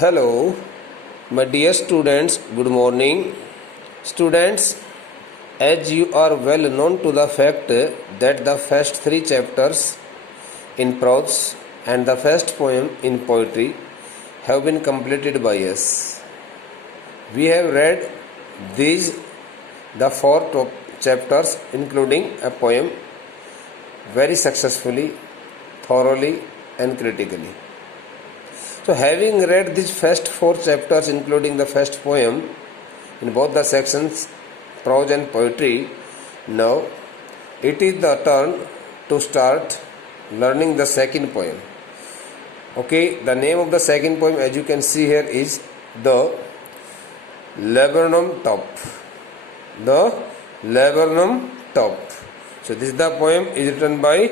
Hello, my dear students, good morning. Students, as you are well known to the fact that the first three chapters in prose and the first poem in poetry have been completed by us. We have read these, the four top chapters, including a poem, very successfully, thoroughly, and critically. So, having read these first four chapters, including the first poem in both the sections, prose and poetry, now it is the turn to start learning the second poem. Okay, the name of the second poem, as you can see here, is The Laburnum Top. The Laburnum Top. So, this is the poem is written by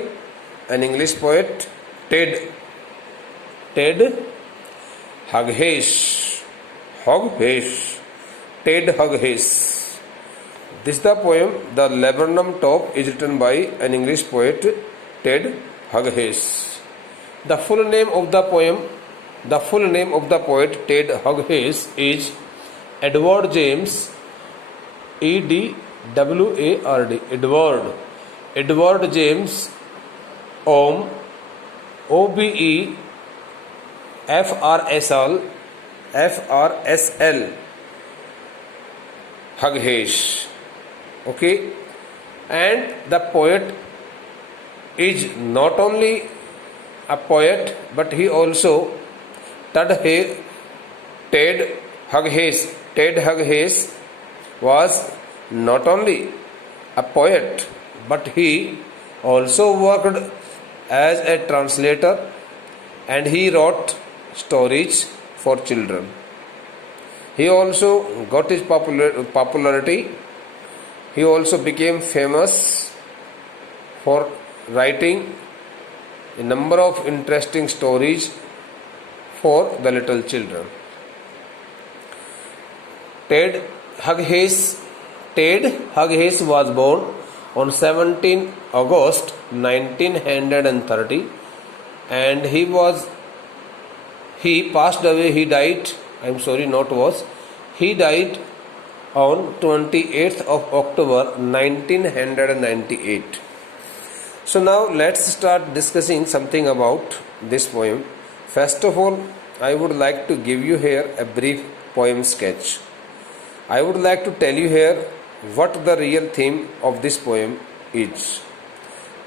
an English poet, Ted Hughes. Ted Hughes. This is the poem, The Laburnum Top, is written by an English poet, Ted Hughes. The full name of the poet, Ted Hughes, is Edward James, Edward. Edward James Obe FRSL Hughes. Okay, and the poet is not only a poet, but he also Ted Hughes was not only a poet, but he also worked as a translator, and he wrote stories for children. He also got his popularity. He also became famous for writing a number of interesting stories for the little children. Ted Hughes was born on 17 August 1930, and he died on 28th of October 1998. So now let's start discussing something about this poem. First of all, I would like to give you here a brief poem sketch. I would like to tell you here what the real theme of this poem is.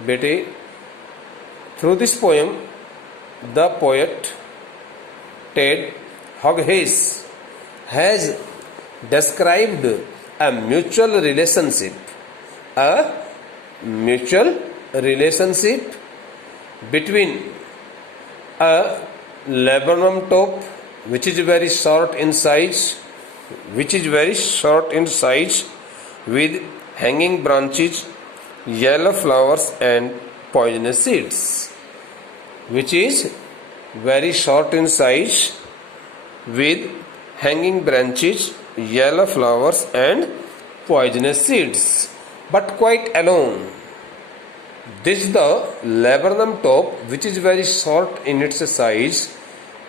Bete, through this poem, the poet Ted Hughes has described a mutual relationship between a laburnum top, which is very short in size, with hanging branches, yellow flowers, and poisonous seeds. Which is very short in size, with hanging branches, yellow flowers, and poisonous seeds, but quite alone. This the laburnum top, which is very short in its size,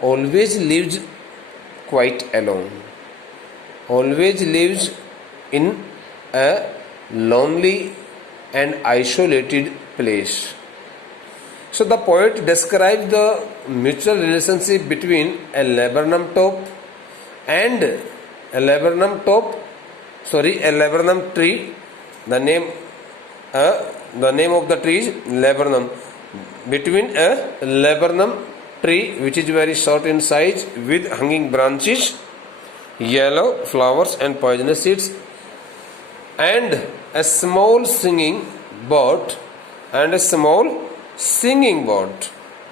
always lives quite alone. Always lives in a lonely and isolated place. So the poet describes the mutual relationship between a laburnum top and a laburnum tree. The name of the tree is laburnum. Between a laburnum tree, which is very short in size, with hanging branches, yellow flowers, and poisonous seeds, and a small singing bird,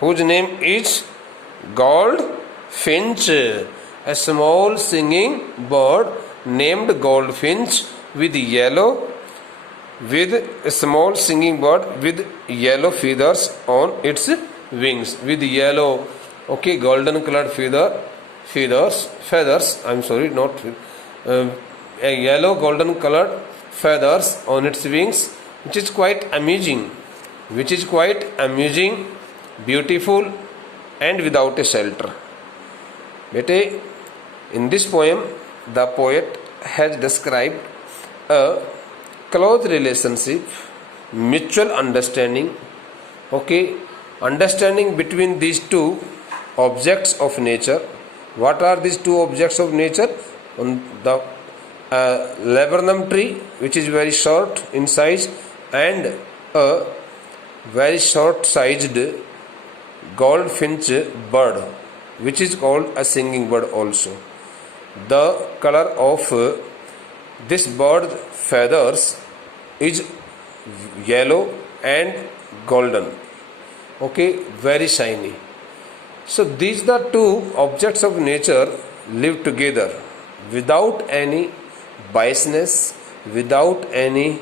whose name is Goldfinch. A small singing bird named Goldfinch with yellow feathers on its wings. With yellow, golden colored a yellow golden colored feathers on its wings, which is quite amusing, beautiful, and without a shelter. बेटे, in this poem the poet has described a close relationship, mutual understanding, okay, understanding between these two objects of nature. What are these two objects of nature? On the laburnum tree, which is very short in size, and a very short sized goldfinch bird, which is called a singing bird also. The color of this bird feathers is yellow and golden, okay, very shiny. So these the two objects of nature live together without any biasness, without any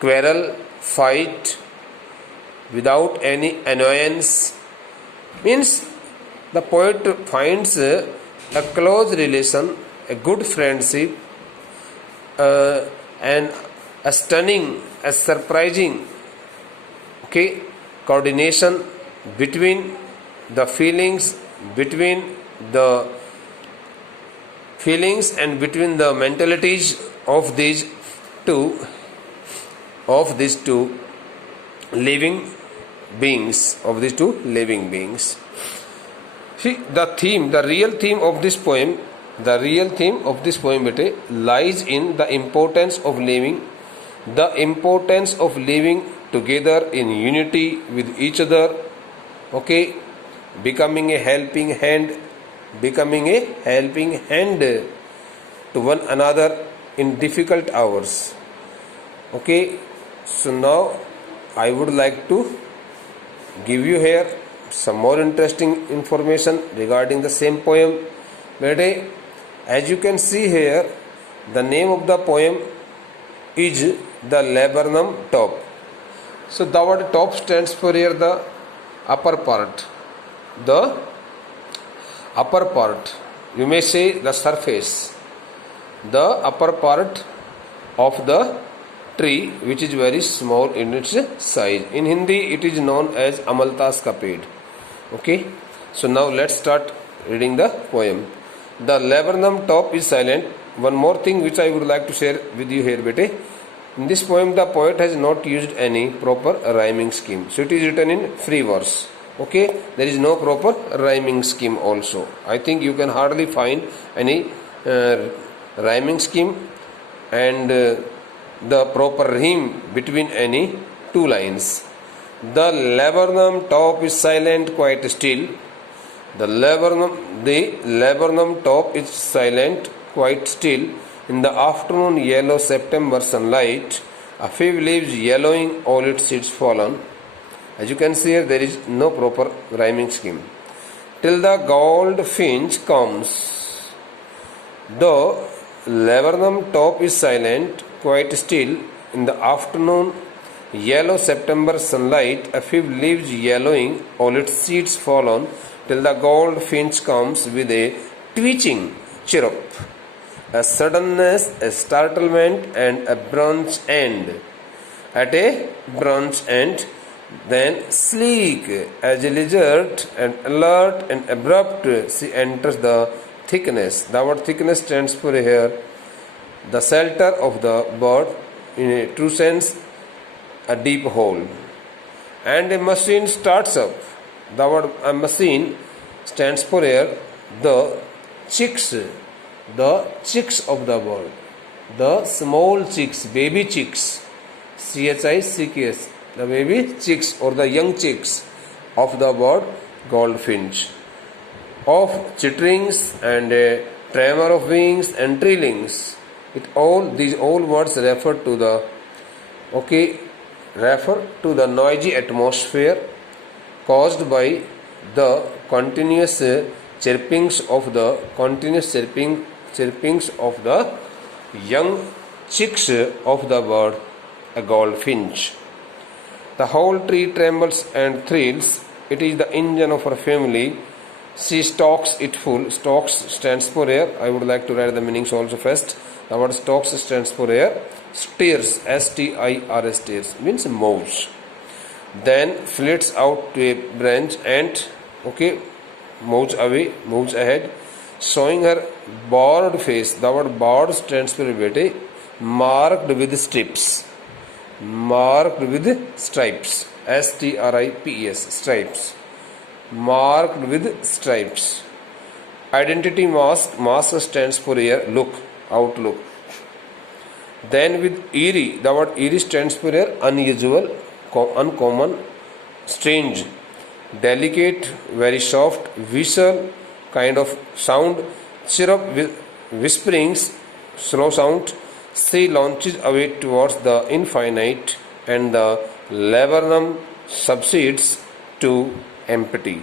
quarrel, fight, without any annoyance. Means the poet finds a close relation, a good friendship, and a stunning, a surprising, okay, coordination between the feelings, and between the mentalities of these two living beings. See, the real theme of this poem bete, lies in the importance of living together in unity with each other, okay, becoming a helping hand to one another in difficult hours. Okay, so now I would like to give you here some more interesting information regarding the same poem. Bete, as you can see here, the name of the poem is the laburnum top. So the word top stands for here the upper part. The upper part, you may say the surface, the upper part of the tree, which is very small in its size. In Hindi it is known as Amaltas ka ped. Okay, so now let's start reading the poem. The laburnum top is silent. One more thing which I would like to share with you here, bete. In this poem the poet has not used any proper rhyming scheme, so it is written in free verse. Okay, there is no proper rhyming scheme also. I think you can hardly find any rhyming scheme and the proper rhyme between any two lines. The laburnum top is silent, quite still. The laburnum top is silent, quite still. In the afternoon yellow September sunlight, a few leaves yellowing, all its seeds fallen. As you can see here, there is no proper rhyming scheme. Till the goldfinch comes. The laburnum top is silent, quite still. In the afternoon yellow September sunlight, a few leaves yellowing, all its seeds fallen. Till the goldfinch comes with a twitching chirrup, a suddenness, a startlement, and a branch end. At a branch end, then sleek as a lizard and alert and abrupt, she enters the thickness. The word thickness stands for here the shelter of the bird, in a true sense a deep hole. And a machine starts up. The word a machine stands for here the chicks of the bird, the small chicks, baby chicks, chicks, the baby chicks or the young chicks of the bird goldfinch, of chitterings and a tremor of wings and trillings. These all words refer to the noisy atmosphere caused by the continuous chirpings of the young chicks of the bird, a goldfinch. The whole tree trembles and thrills. It is the engine of her family. She stalks it full. Stalks stands for here. I would like to write the meanings also first. The word stalks stands for here. Steers, S-T-I-R-S, steers, means moves. then flits out to a branch and okay moves away, moves ahead, showing her bored face. The word bored stands for bete marked with strips, marked with stripes, stripes, stripes, marked with stripes. Identity mask, mask stands for here look, outlook. Then with eerie, the word eerie stands for here unusual, uncommon, strange, delicate, very soft, whistle kind of sound, chirrup, whisperings, slow sound. She launches away towards the infinite, and the laburnum subsides to empty.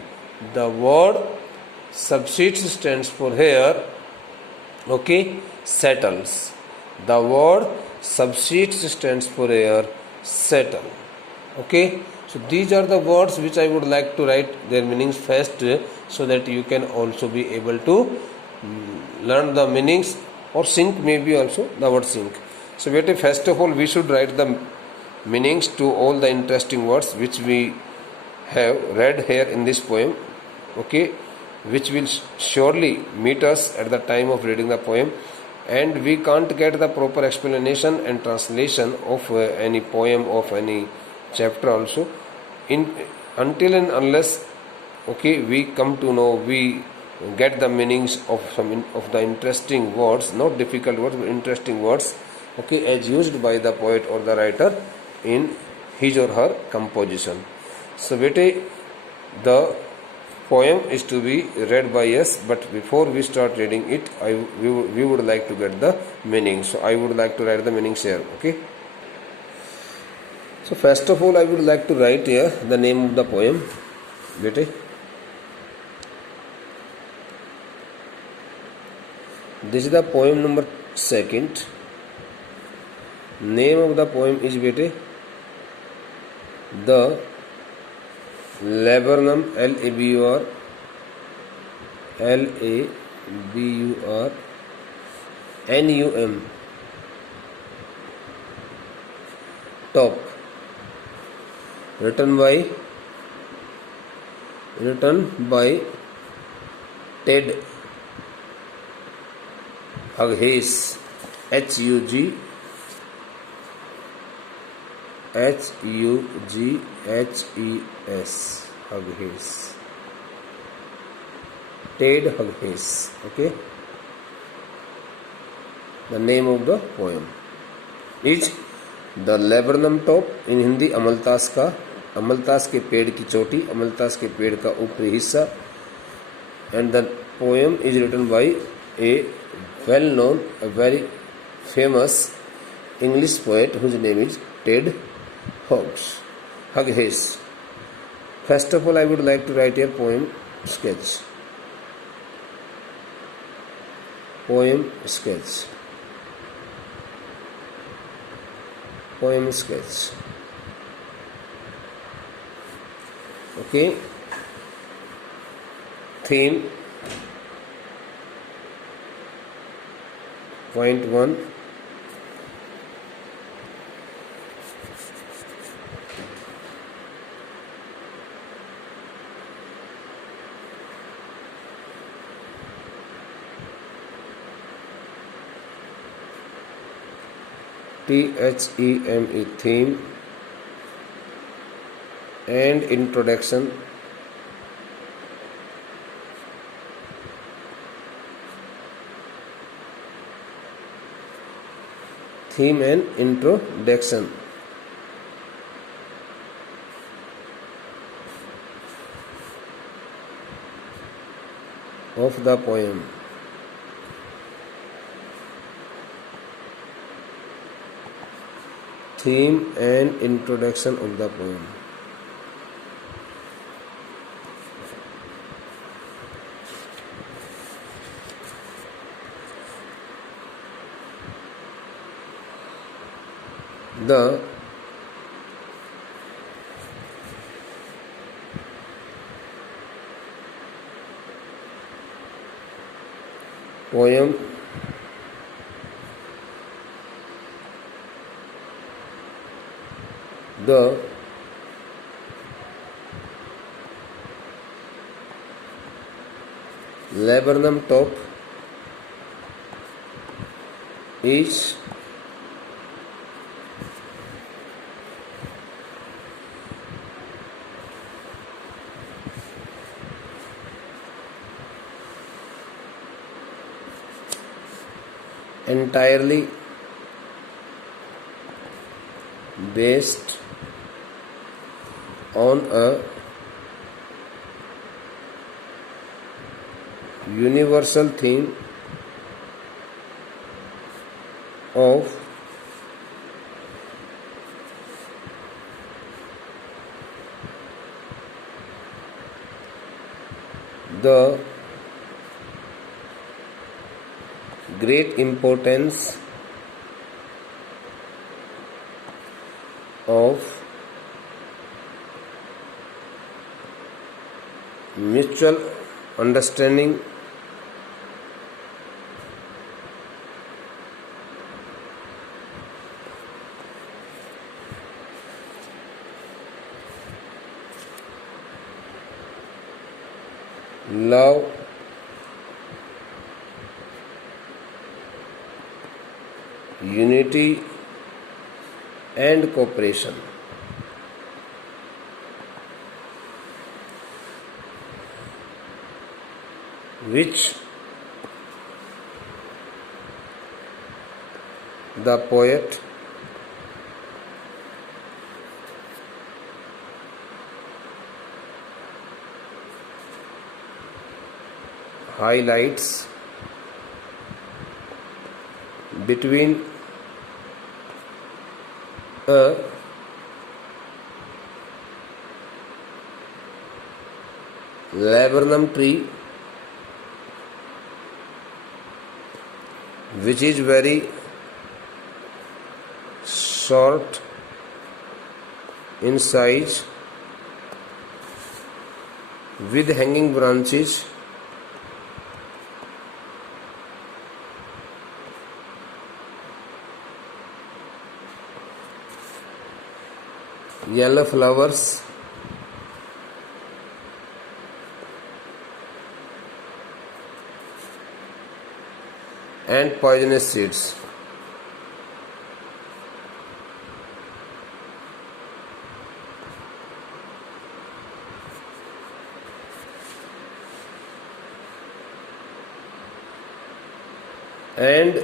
The word subsides stands for here, okay, settles. The word subsides stands for here, settle. Okay, so these are the words which I would like to write their meanings first, so that you can also be able to learn the meanings, or sync maybe also the word sync. So first of all we should write the meanings to all the interesting words which we have read here in this poem, okay, which will surely meet us at the time of reading the poem. And we can't get the proper explanation and translation of any poem, of any chapter also until and unless okay we come to know, we get the meanings of some of the interesting words, not difficult words but interesting words, okay, as used by the poet or the writer in his or her composition. So the poem is to be read by us, but before we start reading it, we would like to get the meaning. So I would like to write the meanings here, okay. So first of all I would like to write here the name of the poem. This is the poem number 2. Name of the poem is The Laburnum, Labur, Num, top, written by Ted Hughes, Hughes, Hughes, Ted Hughes, okay. The name of the poem is The Laburnum Top. In Hindi अमलतास का, अमलतास के पेड़ की चोटी, अमलतास के पेड़ का ऊपरी हिस्सा. And the poem is written by a well-known, a very famous English poet whose name is Ted Hughes. First of all, I would like to write a poem sketch. Poem sketch. Poem sketch. Okay. Theme. Point 1. THEME, theme, and introduction. Theme and introduction. Of the poem. Theme and introduction of the poem. The poem The laburnum top is entirely based on a universal theme of the great importance of mutual understanding love unity and cooperation which the poet highlights between a laburnum tree which is very short in size with hanging branches yellow flowers and poisonous seeds. And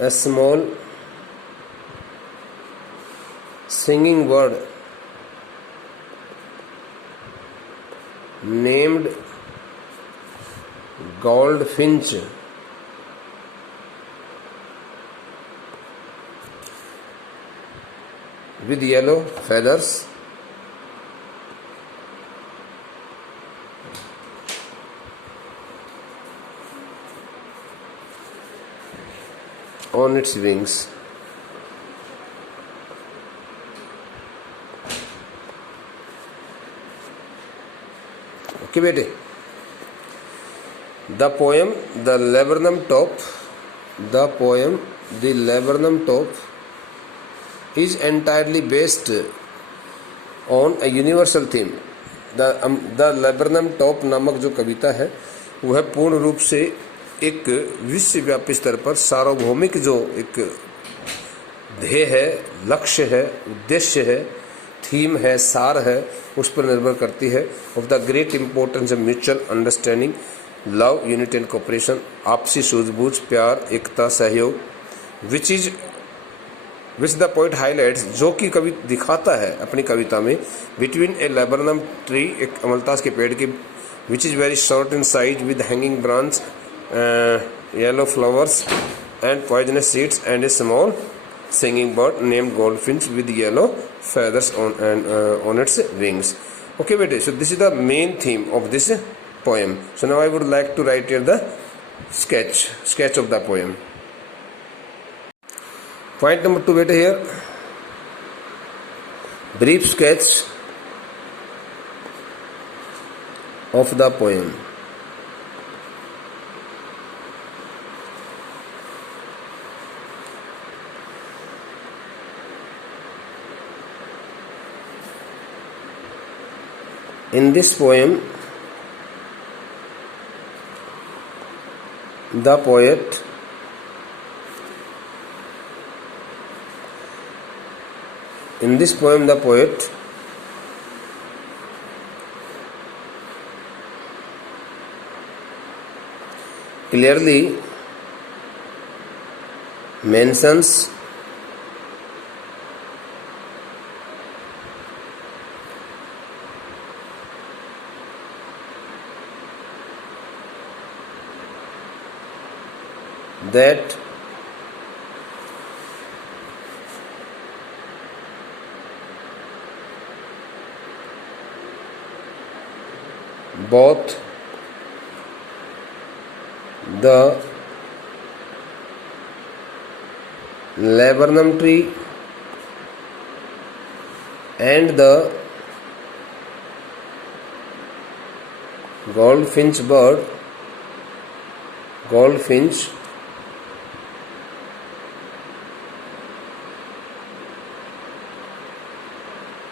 a small singing bird named goldfinch with yellow feathers on its wings. Okay, bete. The poem The Laburnum Top is entirely based on a universal theme. The Laburnum Top नामक जो कविता है वह पूर्ण रूप से एक विश्वव्यापी स्तर पर सार्वभौमिक जो एक ध्येय है, लक्ष्य है, उद्देश्य है, थीम है, सार है, उस पर निर्भर करती है. Of the great importance of mutual understanding, love, unity and cooperation, आपसी सूझबूझ, प्यार, एकता, सहयोग, विच द पोइट हाईलाइट्स, जो कि कवि दिखाता है अपनी कविता में, बिटवीन ए लेबरनम ट्री, एक अमलतास के पेड़ के, which is very short in size with hanging branch, yellow flowers and poisonous seeds and A small singing bird named goldfinch with yellow feathers on its wings. Okay, bete, so this is the main theme of this poem. So now I would like to write here the sketch of the poem. Point number 2, bete, here brief sketch of the poem. In this poem, The poet in this poem, the poet clearly mentions that both the laburnum tree and the goldfinch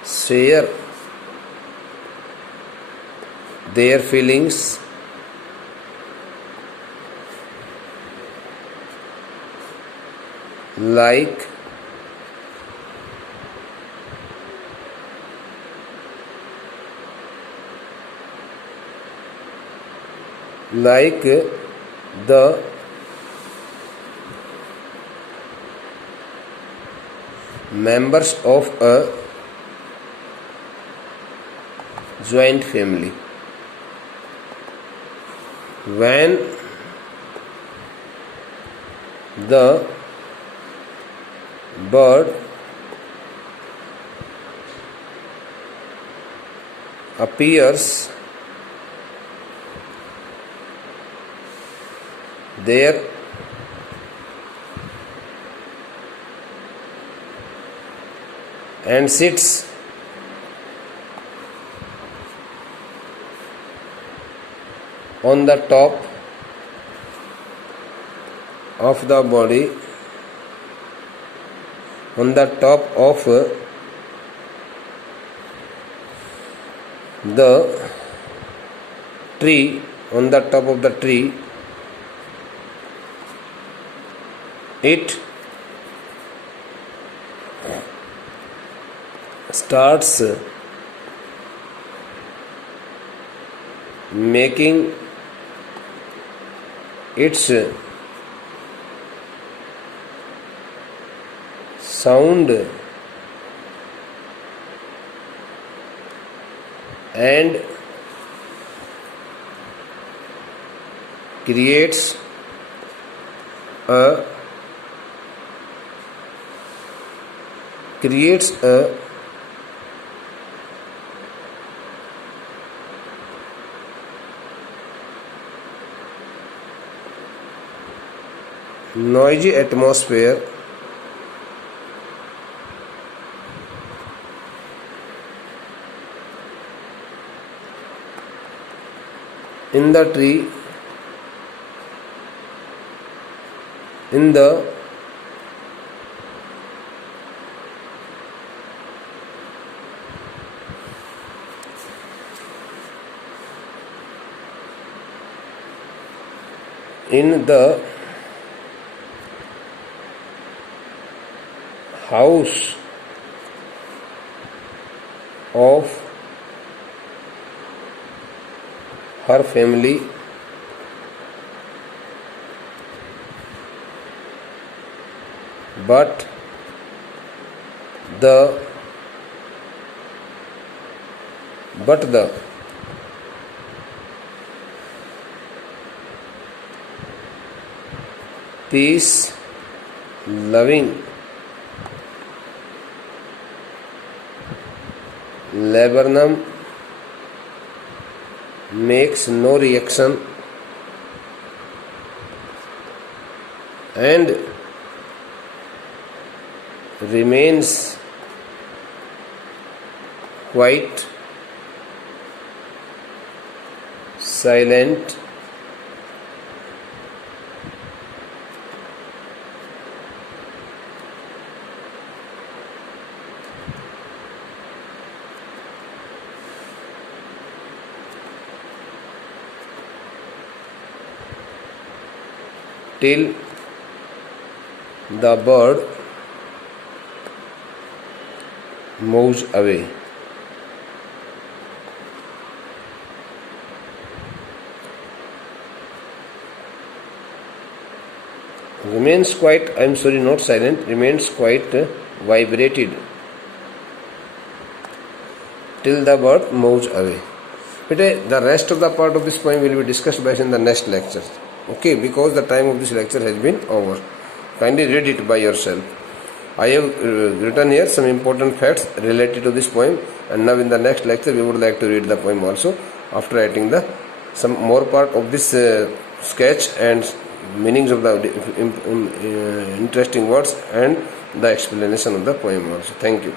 share their feelings like the members of a joint family. When the bird appears, there and sits on the top of the body, on the top of the tree, on the top of the tree, it starts making its sound and creates a noisy atmosphere in the tree, in the house of her family, but the peace loving laburnum makes no reaction and remains quite silent. till the bird moves away. Remains quite, I am sorry, not silent, remains quite vibrated till the bird moves away. The rest of the part of this poem will be discussed by in the next lecture. Okay, because the time of this lecture has been over. Kindly read it by yourself. I have written here some important facts related to this poem, and now in the next lecture we would like to read the poem also after writing the some more part of this sketch and meanings of the interesting words and the explanation of the poem also. Thank you.